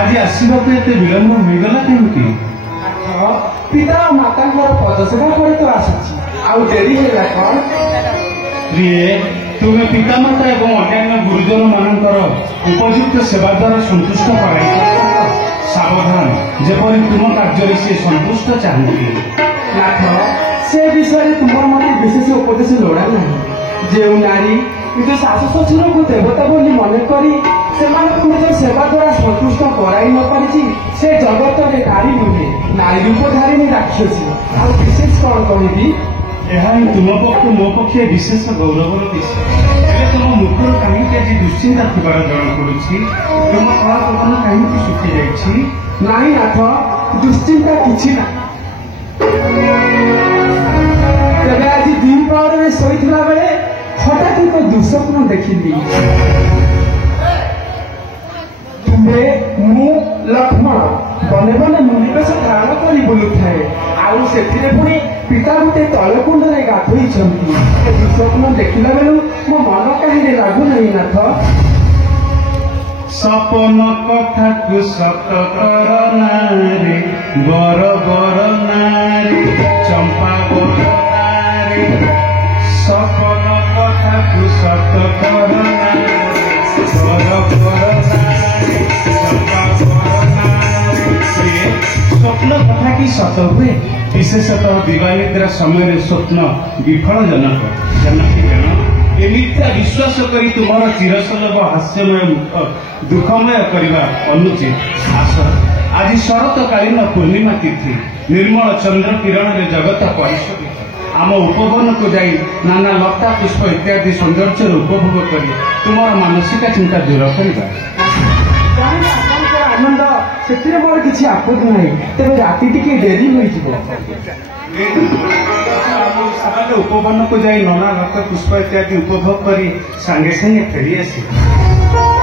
आज आसवाक एत विलंब होगला कहीं पिता और माता पदसेवा कर तो आसुची आउ डेरी है कौन प्रिय तुम्हें पितामाता एवं अन्य गुरुजन मानकर उपयुक्त सेवा द्वारा संतुष्ट कराई सावधान जेपरी तुम कार्य से संतुष्ट चाहती नाथ से विषय तुम मत विशेष उपदेश लोड़ा ना जो नारी निज शाशु शशुर को देवता बोली मन करी निज सेवा द्वारा संतुष्ट कराई न पारि से जगत में नारी नुहे नारी रूपधारिणी राक्षसी आ विशेष कौन कहबी यह तुम पक्ष मो पक्षे विशेष गौरवर विषय तुम मुखर कहीं आज दुश्चिंता थिबार जଣା पड़ुछि तुम कला पवन कहीं सुखी जाइछि नहीं नाथ दुश्चिंता किछि ना तेरे आज दिन पहर में शोइथिला बेले हठात एक दुस्वप्न देखिली तुम्हें मु लक्ष्मण बने बने मुनिवेश धारण कर बुलुए आउ से पुणी पिता गोटे तलकुंड में गाधोई दुस्वप्न देखला बेलू मो मन कहीं लगुना नाथ सपन कथा को सत कर नारे बर बर नारे चंपा बर नारे सपन कथा को सत कर नारे बर बर नारे चंपा बर नारे स्वप्न कथा की सत हुए विशेषतः दिवानिद्रा समय स्वप्न विफलजनक जनक जन मिथ्या विश्वास करी तुम्हारा चिरसलभ हास्यमय मुख दुखमय करवा अनुचित आस आज शरतकालीन पूर्णिमा तिथि निर्मल चंद्र किरण में जगत परिशोभित आम उपवन को जाई नाना लता पुष्प इत्यादि सौंदर्य उपभोग करी तुम्हारा मानसिक चिंता दूर करवा आनंद से मोर किसी आपत्ति नहीं तेरे राति टिके डेरी हो उपवन को जाई नाना लता पुष्प इत्यादि उपभोग करी सांगे सांगे फेरी आसी